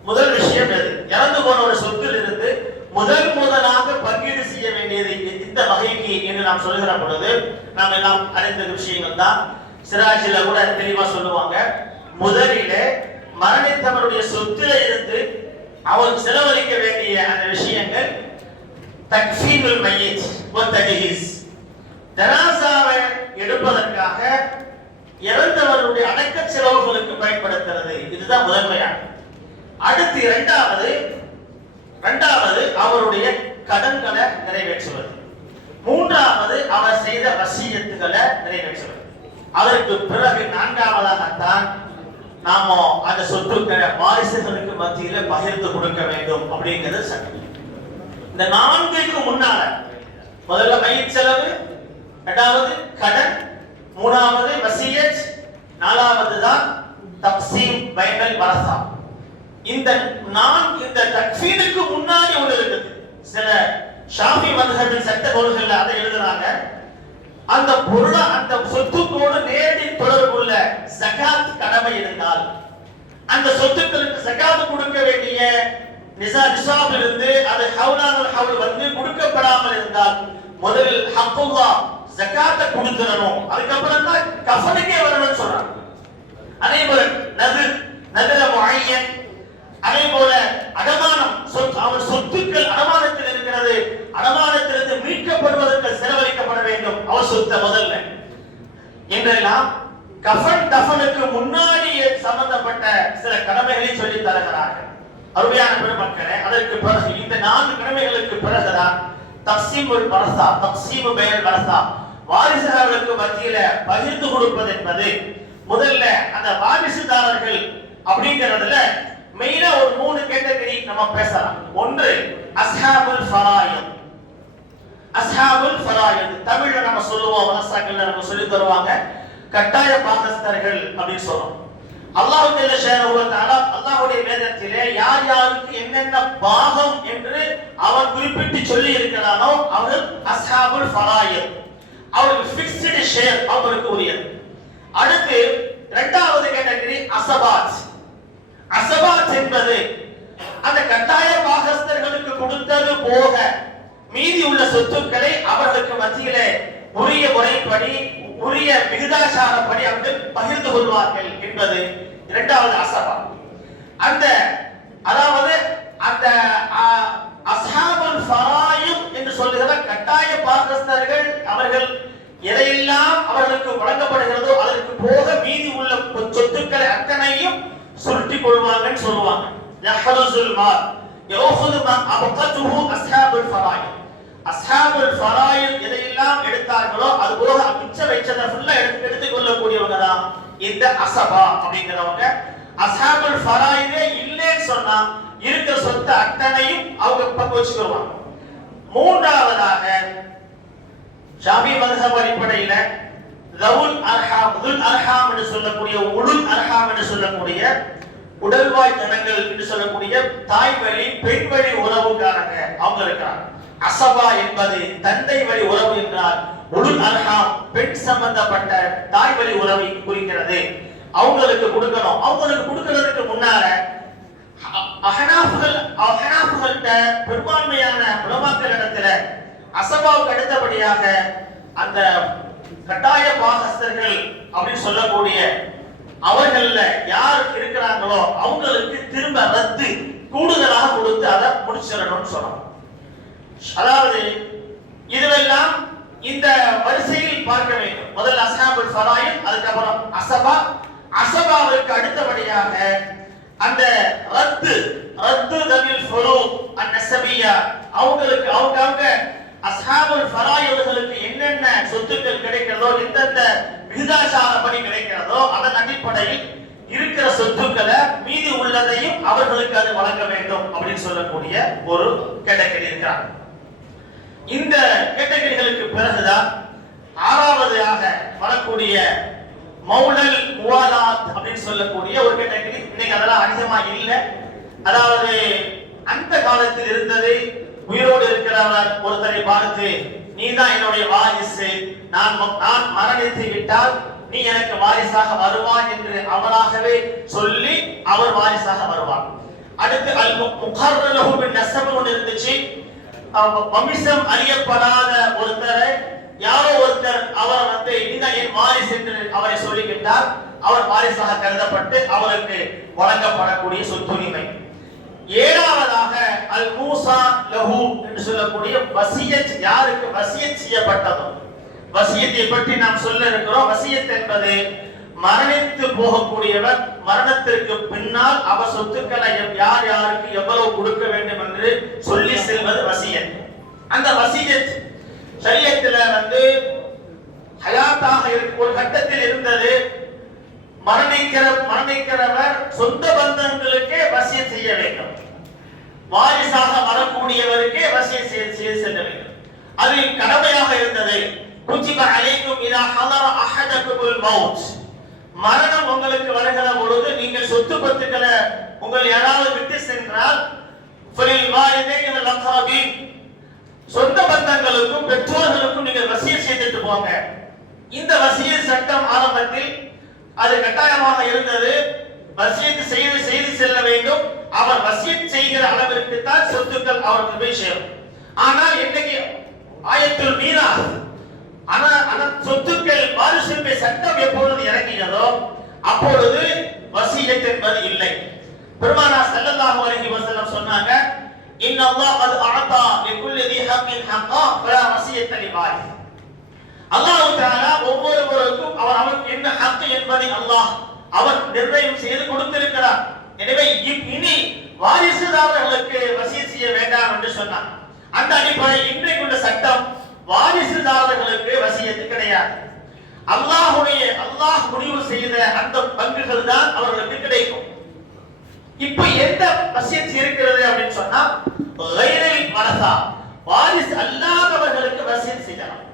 முதல் விஷயம் எது? இறந்து போன ஒரு சொத்தில் இருந்து முதலாக பங்கீடு செய்ய வேண்டியது இந்த வகைக்கு என்று நாம் சொல்லுகிற பொழுது நாம் எல்லாம் அறிந்த விஷயங்கள் தான். சிராஜில கூட தெளிவா சொல்லுவாங்க, முதலிலே மரணித்தவருடைய சொத்துல இருந்து அவர் செலவழிக்க வேண்டிய அந்த விஷயங்கள் தக்ஃபீனுல் மையத் வ தஜ்ஹீஸ், ஜனாஸாவை எடுப்பதற்காக இறந்தவருடைய அடக்க செலவுகளுக்கு பயன்படுத்துறது, இதுதான் முதன்மையானது. அடுத்து இரண்டாவது அவருடைய கடன்களை நிறைவேற்றுவது, மூன்றாவது அவர் செய்த வசியத்துகளை நிறைவேற்றுவது, அதற்கு பிறகு நான்காவதாகத்தான் நாம அந்த சொத்துக்களை வாரிசுகளுக்கு மத்தியில பகிர்ந்து கொடுக்க வேண்டும் அப்படிங்கிறது சட்டம். இந்த நான்குக்கு முன்னால முதல்ல மையத் செலவு, இரண்டாவது கடன், மூணாவது வசியத், நாலாவது தான் தக்சீம் பைனல் வரஸா. இந்த தக்ஃபீனுக்கு முன்னாடி ஒன்று இருக்குது. சில ஷாஃபி மத்ஹபின் சட்ட நூல்கள்ல அதை எழுதுறாங்க, அந்த பொருளை அந்த சொத்துக்கோடு நேரடி தொடர்புள்ள ஜகாத் கடமை இருந்தால், அந்த சொத்துக்களுக்கு ஜகாத் கொடுக்க வேண்டிய நிசாப் இருந்து அது ஹவுலானுல் ஹவுல் வந்து கொடுக்கப்படாமல் இருந்தால் முதலில் ஹக்குல்லாஹ் ஜகாத்தை கொடுத்துறணும், அதுக்கப்புறம் தான் கஃபனுக்கே வரணும்னு சொல்றாங்க. அதே போல நதுர முஅய்யன், அதே போல அடமானம், அவர் சொத்துக்கள் அடமானத்தில் இருக்கிறது, அடமானத்திலிருந்து மீட்கப்படுவதற்கு செலவழிக்கப்பட வேண்டும் அவர் சொத்தை முதல்ல என்றெல்லாம் கஃபன் தஃபனுக்கு முன்னாடி சம்பந்தப்பட்ட சில கடமைகளை சொல்லி தருகிறார்கள். அருமையான பெருமக்களே, அதற்கு பிறகு இந்த 4 கடமைகளுக்கு பிறகுதான் தக்சீமுல் வரஸா, தக்சீமு பைனல் வரஸா, வாரிசுகளுக்கு மத்தியில பகிர்ந்து கொடுப்பது என்பது. முதல்ல அந்த வாரிசுதாரர்கள் அப்படிங்கிறதுல மெயினா ஒரு 3 கேட்டகரி நம்ம பேசலாம். ஒன்று அஸ்ஹாபுல் ஃபராயித். அஸ்ஹாபுல் ஃபராயித் தமிழ்ல நம்ம சொல்லுவோம், வலசாக்கள்ல நம்ம சொல்லி தருவாங்க, கட்டாய பாகஸ்தர்கள் அப்படின்னு சொல்றோம். அல்லாஹ் ஜல்ல ஷானஹு வ தஆலா அல்லாஹ்வுடைய வேதத்திலே யார் யாருக்கு என்னென்ன பாகம் என்று அவர் குறிப்பிட்டு சொல்லி இருக்கிறானோ அவர்கள் அஸ்ஹாபுல் ஃபராயித், அவருக்கு ஃபிக்ஸ்டு ஷேர் அவருக்கு உரியது. அடுத்து இரண்டாவது கேட்டகரி அஸபாத். அஸபாத் என்பது அந்த கட்டாய பாகஸ்தர்களுக்கு கொடுத்தது போக மீதி உள்ள சொத்துக்களை அவர்களுக்கு மத்தியிலே உரிய முறைப்படி உரிய விகிதாசாரப்படி அவர்கள் பகிர்ந்து கொள்வார்கள் என்பது இரண்டாவது அஸபா. அந்த அதாவது அந்த அஸ்ஹாபுல் ஃபராயித் என்று சொல்லுகிற கட்டாய பாகஸ்தர்கள் அவர்கள் எதையெல்லாம் அவர்களுக்கு வழங்கப்படுகிறதோ அதற்கு போக மீதி உள்ள சொத்துக்களை அத்தனையும் சுருட்டி கொள்வாங்கன்னு சொல்லுவாங்க. யஹ்ருசுல் மால் யஅஹுது மா அபகதுஹு அஸ்ஹாபுல் ஃபராயித். அஸ்ஹாபுல் ஃபராயித் எதையெல்லாம் எடுத்தார்களோ அது போக மிச்ச வைச்சதை ஃபுல்லா எடுத்துக் கொள்ளக்கூடியவங்க தான் இந்த அஸபா அப்படிங்கிறவங்க. அஸ்ஹாபுல் ஃபராயிதே இல்லைன்னு சொன்னா இருக்கிற சொத்து அத்தனையும் அவங்க பங்கு வச்சுக்குவாங்க. மூன்றாவதாக ஷாஃபி மذهب அடிப்படையில தவுல் அர்ஹாம் என்று சொல்லக்கூடிய உலுல் அர்ஹாம் என்று சொல்லக்கூடிய உடல்வாய் ஜனங்கள் என்று சொல்லக்கூடிய தாய் வழி பெண் வழி உறவுக்காரங்க அவங்க இருக்காங்க. அஸபா என்பது தந்தை வழி உறவு என்றால் உலுல் அர்ஹாம் பெண் சம்பந்தப்பட்ட தாய் வழி உறவை குறிக்கிறது. அவங்களுக்கு கொடுக்கணும். அவங்களுக்கு கொடுக்கிறதுக்கு முன்னால அஹ்னாஃப்கள்ட்ட பெரும்பான்மையான உலமாக்கள் இடத்துல அஸபாவுக்கு அடுத்தபடியாக அந்த கட்டாய பாகஸ்தர்கள் அப்படின்னு சொல்லக்கூடிய அவர்கள்ல யார் இருக்கிறாங்களோ அவங்களுக்கு திரும்ப ரத்து கூடுதலாக கொடுத்து அதை முடிச்சிடணும்னு சொன்னோம். அதாவது இதுவெல்லாம் இந்த வரிசையில் பார்க்க வேண்டும். முதல்ல அஸ்ஹாபுல் ஃபராயித், அதுக்கப்புறம் அஸபா, அஸபாவுக்கு அடுத்தபடியாக அந்த ரத்து தமில் ஃபுரூக் அன்-நஸபியா அவங்களுக்கு அவங்க அஸ்ஹாபுல் ஃபராயித்களுக்கு என்னென்ன சொத்துக்கள் கிடைக்கிறதோ எந்தெந்த விகிதாசாரப்படி கிடைக்கிறதோ அதன் அடிப்படையில் இருக்கிற சொத்துக்களை மீதி உள்ளதையும் அவர்களுக்கு அது வழங்க வேண்டும் அப்படின்னு சொல்லக்கூடிய ஒரு கேட்டகரி இருக்கிறார். இந்த கேட்டகரிகளுக்கு பிறகுதான் ஆறாவதாக வரக்கூடிய மௌலல் முவாலாத் அப்படின்னு சொல்லக்கூடிய ஒரு கேட்டகரி. இன்னைக்கு அதெல்லாம் அதிகமா இல்லை. அதாவது அந்த காலத்தில் இருந்தது, உயிரோடு இருக்கிறவர் ஒருத்தரை பார்த்து நீ தான் என்னுடைய வாரிசு, நான் மரணித்து விட்டால் நீ எனக்கு வாரிசாக வருவாய் என்று அவராகவே சொல்லி அவர் வாரிசாக வருவார். அடுத்து அல் முகர்ரலஹு பின் நஸப் ஒன்று இருந்துச்சு. வம்சம் அறியப்படாத ஒருத்தரை யாரோ ஒருத்தர் அவர் நீதான் என் வாரிசு என்று அவரை சொல்லிவிட்டார், அவர் வாரிசாக கருதப்பட்டு அவருக்கு வழங்கப்படக்கூடிய சொத்துரிமை. ஏழாவதாக அல் மூசா லஹு என்று சொல்லக்கூடிய வசியத், யாருக்கு வசியத் செய்யப்பட்டதோ. வசியத்தை பற்றி நாம் சொல்ல இருக்கிறோம். வசியத் என்பது மரணித்து போகக்கூடியவர் மரணத்திற்கு பின்னால் அவர் சொத்துக்களை யார் யாருக்கு எவ்வளவு கொடுக்க வேண்டும் என்று சொல்லி செல்வது வசியத். அந்த வசியத் ஷரியத்துல ஹயாத்தாக ஒரு கட்டத்தில் இருந்தது. மரணிக்கிறவர் சொந்த பந்தங்களுக்கே வசியத் செய்ய வேண்டும், வாரிசாக வரக்கூடியவருக்கே வசியத் செய்து செல்ல வேண்டும். அது கடமையாக இருந்தது. குத்திப அலைக்கும் இதா ஹதர அஹதகுல் மௌத், மரணம் உங்களுக்கு வருகிற பொழுது நீங்கள் சொத்து பத்துக்களை உங்கள் யாராவது விட்டு சென்றால் ஃபலில் வாலிதைன் வல் அக்ரபீன், சொந்த பந்தங்களுக்கும் பெற்றோர்களுக்கும் நீங்கள் வசியத் செய்துட்டு போங்க. இந்த வசியத் சட்டம் ஆரம்பத்தில் அது கட்டாயமாக இருந்தது. வசியத் செய்து செல்ல வேண்டும். அவர் வசியத் செய்கிற அளவிற்கு தான் சொத்துக்கள் அவருக்கு போய் சேரும். ஆனால் இன்னைக்கு ஆயத்துல் மீராஸ், சொத்துக்கள் வாரிசுரிமை சட்டம் எப்பொழுது இறங்கியதோ அப்பொழுது வசியத் என்பது இல்லை. பெருமானார் ஸல்லல்லாஹு அலைஹி வஸல்லம் சொன்னாங்க, இன்னல்லாஹ் கத் அஅதா லிகுல்லி தி ஹக்கின் ஹக்கா ஃபலா வசியத்த லிவாரிஸ். அல்லாஹ் தஆலா ஒவ்வொருவருக்கும் அவருக்கு என்ன ஹக்கு என்பதை அல்லாஹ் அவர் நிர்ணயம் செய்து கொடுத்திருக்கிறார். எனவே இனி வாரிசுதாரர்களுக்கு வசியத் செய்ய வேண்டாம் என்று சொன்னார். அந்த அடிப்படையில் இன்றைக்கு உள்ள சட்டம் வாரிசுதாரர்களுக்கு வசியத்து கிடையாது. அல்லாஹ் முடிவு செய்த அந்த பங்குகள் தான் அவர்களுக்கு கிடைக்கும். இப்ப எந்த வசியத் இருக்கிறது அப்படின்னு சொன்னா கைரில் வரசா, வாரிசு அல்லாதவர்களுக்கு வசியத் செய்யலாம்.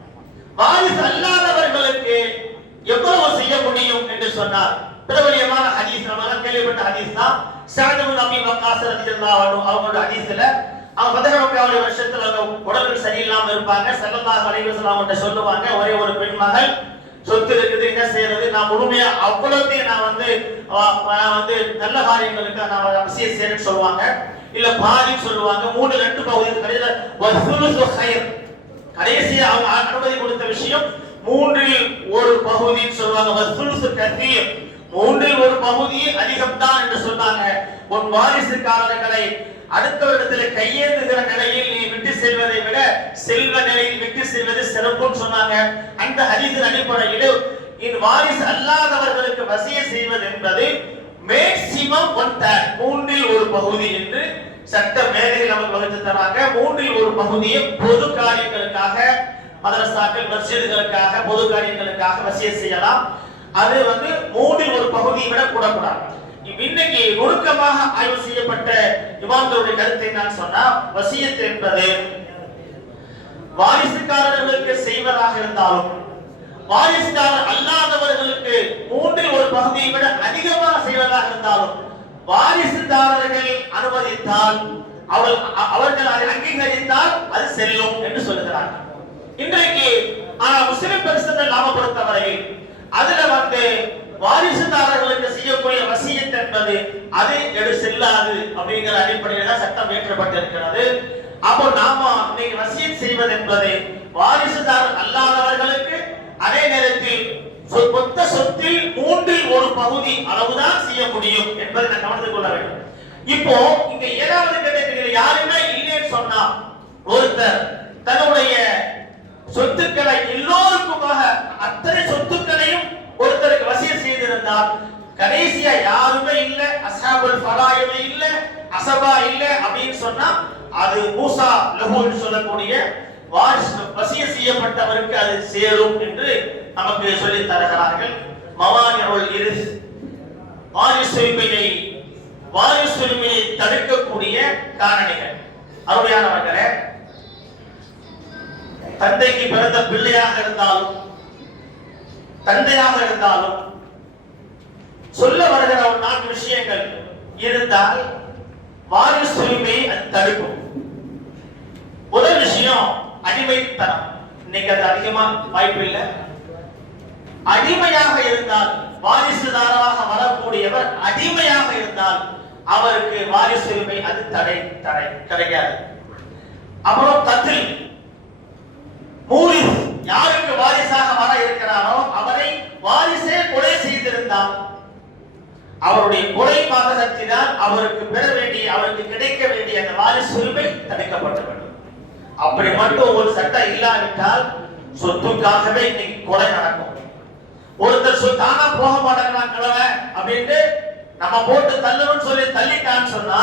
வாரிசு அல்லாதவர்களுக்கு எவ்வளவு செய்ய முடியும் என்று சொன்னார். பிரபலியமான ஹதீஸ், நம்ம கேள்விப்பட்ட ஹதீஸ் தான் சஅத் இப்னு அபீ வக்காஸ் ரலியல்லாஹு அன்ஹு அவங்களோட ஹதீஸ்ல அவங்க பதினொன்றாவது வருஷத்துல உடம்பு சரியில்லாம இருப்பாங்க. ஸல்லல்லாஹு அலைஹி வஸல்லம் கிட்ட சொல்லுவாங்க, ஒரே ஒரு பெண் மகள் சொத்து இருக்குது, என்ன செய்யறது, நான் முழுமையா அவ்வளவுத்தையும் நான் நல்ல காரியங்களுக்கு நான் வசியத் செய்யறேன்னு சொல்லுவாங்க. இல்ல பாதி சொல்லுவாங்க, 3/2 பகுதி கடையில வஸுலுசு கைர், கடைசியா அவங்க அனுமதி கொடுத்த விஷயம் 1/3 பகுதின்னு சொல்லுவாங்க. வஸுலுசு கதீர், மூன்றில் ஒரு பகுதி அதிகம்தான் என்று சொன்னாங்க. உன் வாரிசுக்காரர்களை அடுத்தவரிடத்தில் கையேந்துகிற நிலையில் நீ விட்டு செல்வதை விட செல்வ நிலையில் விட்டு செல்வது சிறப்புன்னு சொன்னாங்க. அந்த ஹதீஸின் அடிப்படையில் இந்த வாரிசு அல்லாதவர்களுக்கு வசிய செய்வது என்பது மேக்சிமம் 1/3, மூன்றில் ஒரு பகுதி என்று சட்ட மேலையில் நமக்கு வகுத்து தராங்க. மூன்றில் ஒரு பகுதியை பொது காரியங்களுக்காக, மதரசாக்கள், மஸ்ஜிதுகளுக்காக, பொது காரியங்களுக்காக வசிய செய்யலாம். அது மூன்றில் ஒரு பகுதியை விட கூடக்கூடாது. இன்னைக்கு நுணுக்கமாக ஆய்வு செய்யப்பட்ட இமாம்களுடைய கருத்தை நான் சொன்னா, வசியத் என்பது வாரிசுக்காரர்களுக்கு செய்வதாக இருந்தாலும் வாரிசுக்காரர் அல்லாதவர்களுக்கு மூன்றில் ஒரு பகுதியை விட அதிகமாக செய்வதாக இருந்தாலும் வாரிசுதாரர்கள் அனுமதித்தால், அவர்கள் அதை அங்கீகரித்தால் அது செல்லும் என்று சொல்லுகிறார்கள். இன்றைக்கு முஸ்லிம் பெருசத்தை நாம பொறுத்தவரையில் அதுல வாரிசுதாரர்களுக்கு செய்யக்கூடிய வசியத் என்பது அது செல்லாது அப்படிங்கிற அடிப்படையில் தான் சட்டம் இயற்றப்பட்டிருக்கிறது. அப்போ நாம இன்னைக்கு வசியத் செய்வது என்பது வாரிசுதாரர் அல்லாதவர்களுக்கு அதே நேரத்தில் மொத்த சொத்தில் மூன்றில் ஒரு பகுதி அளவுதான் செய்ய முடியும் என்பதை நான் கவனித்துக் கொள்ள வேண்டும். இப்போ இங்க ஏதாவது கேட்டீங்க, யாருமே இல்லைன்னு சொன்னா ஒருத்தர் தன்னுடைய சொத்துக்களை எல்லோருக்குமாக அத்தனை சொத்துக்களையும் ஒருத்தருக்கு வசியத் செய்திருந்தால் கடைசியா யாருமே இல்ல, அஸ்ஹாபுல் ஃபராயிமே இல்ல, அஸபா இல்ல அப்படின்னு சொன்னா அது மூசா லஹு சொல்லக்கூடிய வசியத் செய்யப்பட்டவருக்கு அது சேரும் என்று நமக்கு சொல்லி தருகிறார்கள். மவானிஉல் இர்ஸ், வாரிசுரிமையை தடுக்கக்கூடிய காரணிகள். அருமையானவர்களே, தந்தைக்கு பிறந்த பிள்ளையாக இருந்தாலும் தந்தையாக இருந்தாலும் சொல்ல வருகிற 4 விஷயங்கள் இருந்தால் வாரிசுரிமையை அது தடுக்கும். முதல் விஷயம் அடிமைத்தனம். இன்னைக்கு அது அதிகமா வாய்ப்பு இல்லை. அடிமையாக இருந்தால், வாரிசுதாரராக வரக்கூடியவர் அடிமையாக இருந்தால் அவருக்கு வாரிசுரிமை அது தடை கிடைக்காது. அப்புறம் கத்தில் மூரிஸ், யாருக்கு வாரிசாக வர இருக்கிறாரோ அவரை வாரிசே கொலை செய்திருந்தால் அவருடைய கொலை பாதகத்தினால் அவருக்கு பெற வேண்டிய, அவருக்கு கிடைக்க வேண்டிய அந்த வாரிசுரிமை தடுக்கப்பட்டுவிடும். அப்படி மட்டும் ஒரு சட்டம் இல்லாவிட்டால் சொத்துக்காகவே இன்னைக்கு கொலை நடக்கும். ஒருத்தர் தானா போக மாட்டேங்கிறான் கிழவன் அப்படின்ட்டு நம்ம போட்டு தள்ளணும்னு சொல்லி தள்ளிட்டான்னு சொன்னா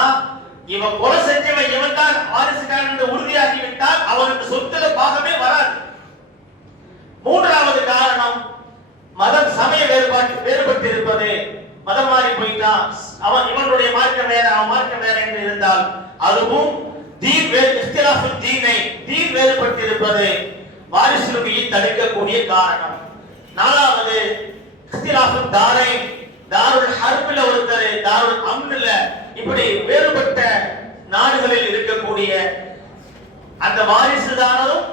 இவன் கொலை செஞ்சவன் இவன் தான் வாரிசுக்காரன் என்று உறுதியாகிவிட்டால் அவனுக்கு சொத்துல பாகமே வராது. மூன்றாவது காரணம் மதம், சமய வேறுபட்டு இருப்பது. மதம் மாறி போயிட்டான், இவனுடைய மார்க்கம் வேற அவன் மார்க்கம் வேற என்று இருந்தால் அதுவும் தீன் வேறுபட்டு இருப்பது வாரிசுரிமையை தடுக்கக்கூடிய காரணம். நாலாவது தாருல் ஹர்பில ஒருத்தர், தாருல் அம்ன்ல, இப்படி வேறுபட்ட நாடுகளில் இருக்கக்கூடிய அந்த வாரிசுதாரரும்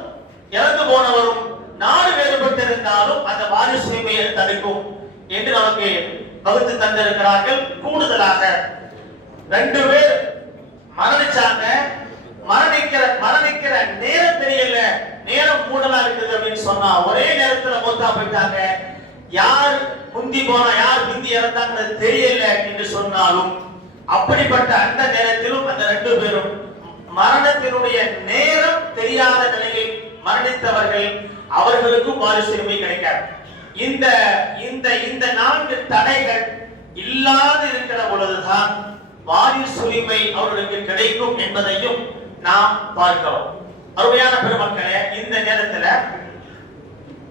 இறந்து போனவரும் நாடு வேறுபட்டு இருந்தாலும் அந்த வாரிசுரிமையை தடுக்கும் என்று நமக்கு வகுத்து தந்திருக்கிறார்கள். கூடுதலாக 2 பேர் மரணிச்சாங்க, மரணிக்கிற நேரம் தெரியல, நேரம் கூடலா இருக்குது அப்படின்னு சொன்னா ஒரே நேரத்துல மூத்தா போயிட்டாங்க, யார் முந்தி போனா யார் முந்தி இறந்தாங்கன்னு தெரியல என்று சொன்னாலும் அப்படிப்பட்ட அந்த நேரத்திலும் அந்த 2 பேரும் மரணத்தினுடைய நேரம் தெரியாத நிலையில் மரணித்தவர்கள், அவர்களுக்கும் வாரிசுரிமை கிடைக்காது. இந்த இந்த இந்த 4 தடைகள் இல்லாது இருக்கிற பொழுதுதான் வாரிசுரிமை அவர்களுக்கு கிடைக்கும் என்பதையும் நாம் பார்க்கிறோம். அருமையான பெருமக்களே, இந்த நேரத்துல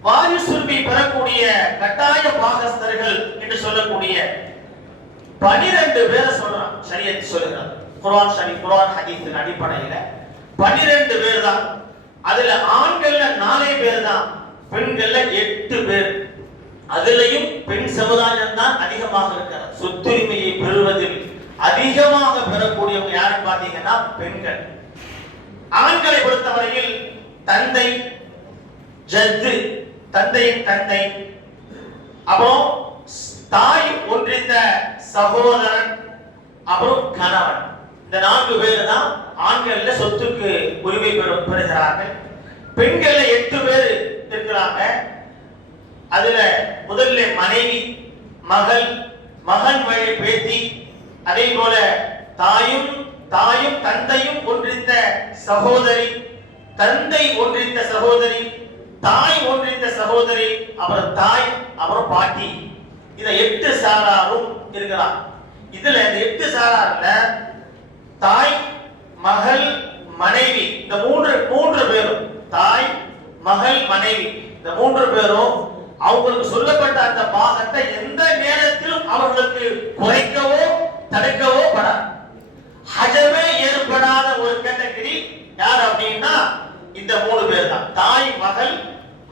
வாரிசுரிமை பெறக்கூடிய கட்டாய பாகஸ்தர்கள் என்று சொல்லக்கூடிய 12 பேரை சொல்றான் ஷரியத் சொல்லுகிறது. குர்ஆன் ஹதீஸின் அடிப்படையில 12 பேர் தான். அதுல ஆண்கள்ல 4 பேர் தான், பெண்கள்ல 8 பேர். அதுலயும் பெண் சமுதாயம் தான் அதிகமாக இருக்கிறார். சொத்துரிமையை பெறுவதில் அதிகமாக பெறக்கூடியவங்க யாருன்னு பாத்தீங்கன்னா பெண்கள். ஆண்களை பொறுத்தவரையில் தந்தை, ஜத்து, தந்தையின் தந்தை, அப்புறம் தாய் ஒன்றித்த சகோதரன், அப்புறம் கணவன். இந்த 4 பேர் தான் ஆண்கள்ல சொத்துக்கு உரிமை பெறுகிறார்கள். பெண்கள்ல 8 பேர் இருக்கிறாங்க. அதுல முதல்ல மனைவி, மகள், மகன் வழி பேத்தி, அதே போல தாயும் தந்தையும் ஒன்றித்த சகோதரி, தந்தை ஒன்றித்த சகோதரி, தாய் ஒன்றித்த சகோதரி, அப்புறம் தாய், அப்புறம் பாட்டி. இத 8 சாராரும் இருக்கிறார். இதுல இந்த 8 சாரார்ல தாய், மகள், மனைவி, இந்த மூன்று பேரும், தாய், மகள், மனைவி, இந்த 3 பேரும் அவங்களுக்கு சொல்லப்பட்ட அந்த பாகத்தை எந்த நேரத்திலும் அவர்களுக்கு குறைக்கவோ தடுக்கவோ படாது. ஹஜமே ஏற்படாத ஒரு கேட்டகரி யார் அப்படின்னா இந்த 3 பேர் தான், தாய், மகள்,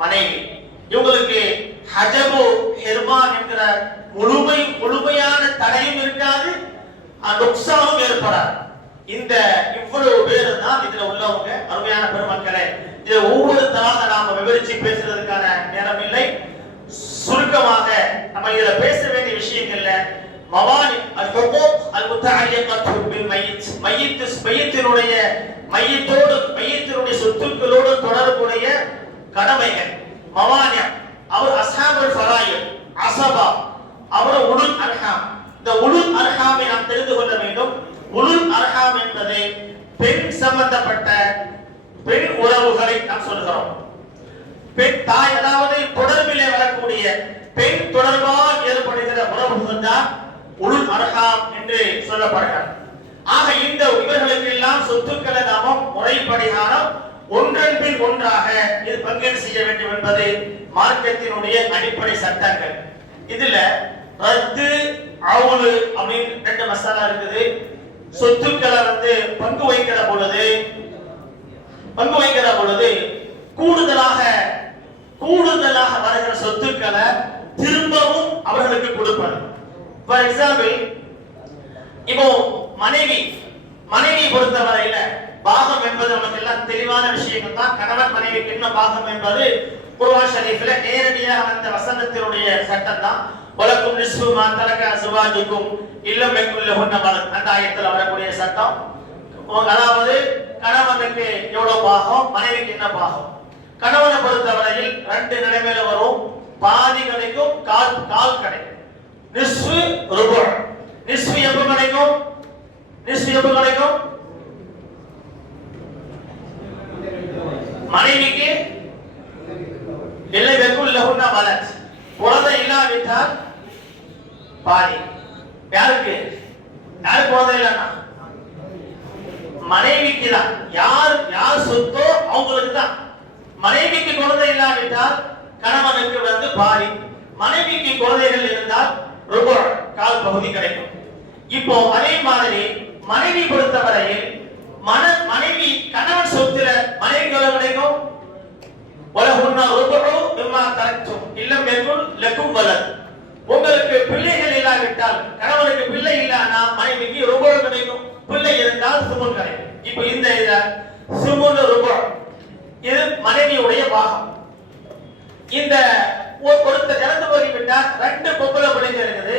மனைவி. இவங்களுக்கு ஹஜபு ஹிர்மான் என்கிற முழுமையான தடையும் இருக்காது, நுக்சானும் ஏற்படாது. இந்த இவ்வளவு பேர் தான் இதுல உள்ளவங்க. அருமையான பெருமக்களே, இது ஒவ்வொருத்தராக நாம விவரிச்சு பேசுறதுக்கான நேரம் இல்லை. சுருக்கமாக நம்ம இதுல பேச வேண்டிய விஷயங்கள்ல மவானி அல்-ஹுகூக் அல்-முத்தஅல்லிகத்து பில் மய்யித், மய்யித்தினுடைய சொத்துக்களோடு தொடர்புடைய கடமைகள். மவானி அவர் அஸ்ஹாபுல் ஃபராயித், அஸபா, அவர் உலுல் அர்ஹாம். இந்த உலுல் அர்ஹாமை நாம் தெரிந்து கொள்ள வேண்டும். உலுல் அர்ஹாம் என்பது பெண் சம்பந்தப்பட்ட பெண் உறவுகளை நாம் சொல்கிறோம். பெண் தாய், அதாவது தொடர்பிலே வரக்கூடிய பெண் தொடர்பால் ஏற்படுகிற உறவுகள் தான் உலுல் அர்ஹாம் என்று சொல்லப்படுகிறது. ஆக இந்த இவர்களுக்கு எல்லாம் சொத்துக்களை நாம முறைப்படிகாரம் ஒன்றன் பின் ஒன்றாக இது பங்கீடு செய்ய வேண்டும் என்பது மார்க்கத்தினுடைய அடிப்படை சட்டங்கள். இதுல ரத்து, அவுலு அப்படின்னு 2 மசாலா இருக்குது. சொத்துக்களை பங்கு வைக்கிற பொழுது கூடுதலாக வருகிற சொத்துக்களை திரும்பவும் அவர்களுக்கு கொடுப்பது. ஃபார் எக்ஸாம்பிள், இப்போ மனைவி பொறுத்தவரையில பாகம் என்பது நமக்கு எல்லாம் தெளிவான விஷயங்கள் தான். கணவன் மனைவிக்கு என்ன பாகம் என்பது குர்ஆன் ஷரீஃப்ல நேரடியாக அந்த வசனத்தினுடைய சட்டம் தான். வலக்கும் நிஸ்ஃபு மா தரக அஸ்வாஜுக்கும் இல்லம் யகுல் லஹுன்ன வலத், அந்த ஆயத்துல வரக்கூடிய சட்டம். அதாவது கணவனுக்கு எவ்வளவு பாகம், மனைவிக்கு என்ன பாகம். கணவனை பொறுத்தவரையில் 2 நிலைமையில வரும். பாதி கிடைக்கும், கால் கிடைக்கும். நிஸ்ஃபு ருபு. நிஸ்ஃபு எப்ப கிடைக்கும்? மனைவிக்கு இல்லை யகுல் லஹுன்ன வலத், குழந்தை இல்லாவிட்டால் பாதி. யாருக்கு குழந்தை இல்லைன்னா மனைவிக்கு தான். யார் சொத்தோ அவங்களுக்கு தான். மனைவிக்கு குழந்தை இல்லாவிட்டால் கணவனுக்கு பாதி. மனைவிக்கு குழந்தைகள் இருந்தால் ருபு, கால் பகுதி கிடைக்கும். இப்போ அதே மாதிரி மனைவி பொறுத்தவரையில் மனைவி கணவன் சொத்துல மனைவிக்கு எவ்வளவு கிடைக்கும்? வலஹுன்ன ருபு மிம்மா தரக்தும் இல்லம் யகுல் லகும் வலத். உங்களுக்கு பிள்ளைகள் இல்லாவிட்டால், கணவனுக்கு பிள்ளை இல்லனா மனைவிக்கு ருபு கிடைக்கும், பிள்ளை இருந்தால் சுமுன் கிடைக்கும். இப்போ இந்த சுமுன் ருபு இது மனைவியுடைய பாகம். இந்த ஒருத்தர் இறந்து போய்விட்டால் 2 பொம்பளை பிள்ளைங்க இருக்குது,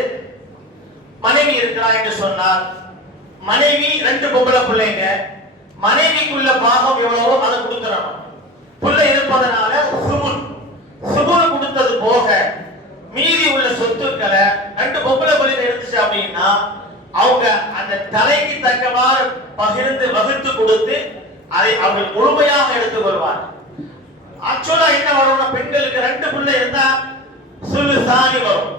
மனைவி இருக்கிறா என்று சொன்னால் மனைவி 2 பொம்பளை பிள்ளைங்க, மனைவிக்குள்ள பாகம் எவ்வளவோ அதை கொடுத்துறணும். பிள்ளை இருப்பதனால சுமுன் கொடுத்தது போக மீதி உள்ள சொத்துக்களை 2 பொம்பளை பிள்ளைங்க எடுத்துச்சு அப்படின்னா அவங்க அந்த தலைக்கு தக்கவாறு பகிர்ந்து வகுத்து கொடுத்து அதை அவர்கள் முழுமையாக எடுத்துக்கொள்வார். ஆக்சுவலா என்ன வரும்னா, பெண்களுக்கு 2 பிள்ளை இருந்தா சுலுசானி வரும்.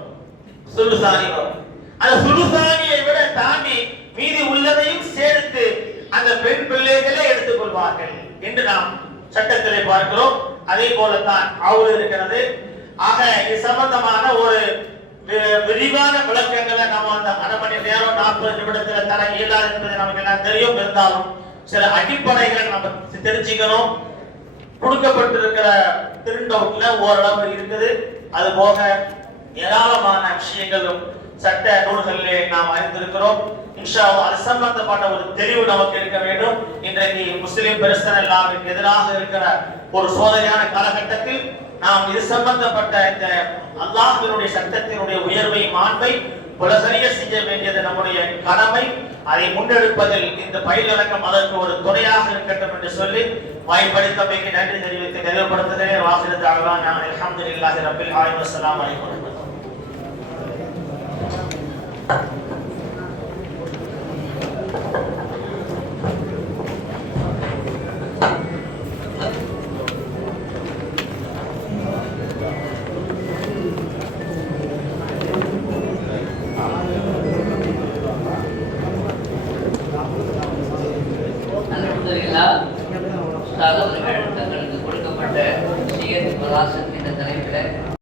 அந்த சுலுசானியை விட தாண்டி மீதி உள்ளதையும் சேர்த்து அந்த பெண் பிள்ளைகளே எடுத்துக்கொள்வார்கள் என்று நாம் சட்டத்திலே பார்க்கிறோம். அதே போலத்தான் அவுல் இருக்கிறது. ஆக இது சம்பந்தமான ஒரு விரிவான விளக்கங்களை நம்ம அந்த 1/2 மணி நேரம் 40 நிமிடத்தில் தர இயலாது என்பது நமக்கு எல்லாம் தெரியும். இருந்தாலும் சில அடிப்படைகளை நம்ம தெரிஞ்சுக்கணும். கொடுக்கப்பட்டிருக்கிற திருண்டவுட்ல ஓரளவு இருக்குது. அது போக ஏராளமான விஷயங்களும் சட்ட நூல்களிலே நாம் அறிந்திருக்கிறோம். இன்ஷா அல்லாஹ் அது சம்பந்தப்பட்ட ஒரு தெளிவு நமக்கு இருக்க வேண்டும். இன்றைக்கு முஸ்லிம் பிரச்சனை எல்லாருக்கு எதிராக இருக்கிற ஒரு சோதனையான காலகட்டத்தில் நாம் இது சம்பந்தப்பட்ட இந்த அல்லாஹ்வினுடைய சட்டத்தினுடைய உயர்வை, மாண்பை உலகறிய செய்ய வேண்டியது நம்முடைய கடமை. அதை முன்னெடுப்பதில் இந்த பயிலடக்கம் அதற்கு ஒரு துணையாக இருக்கட்டும் என்று சொல்லி வாய்ப்பளித்தமைக்கு நன்றி தெரிவித்து நிறைவுபடுத்துகிறேன். வாசிரத் அல்ஹம்துலில்லாஹி ரப்பில் ஆலமீன். அஸ்ஸலாமு அலைக்கும். தங்களுக்கு கொடுக்கப்பட்ட சுய விலாசம் என்ற தலைப்பில்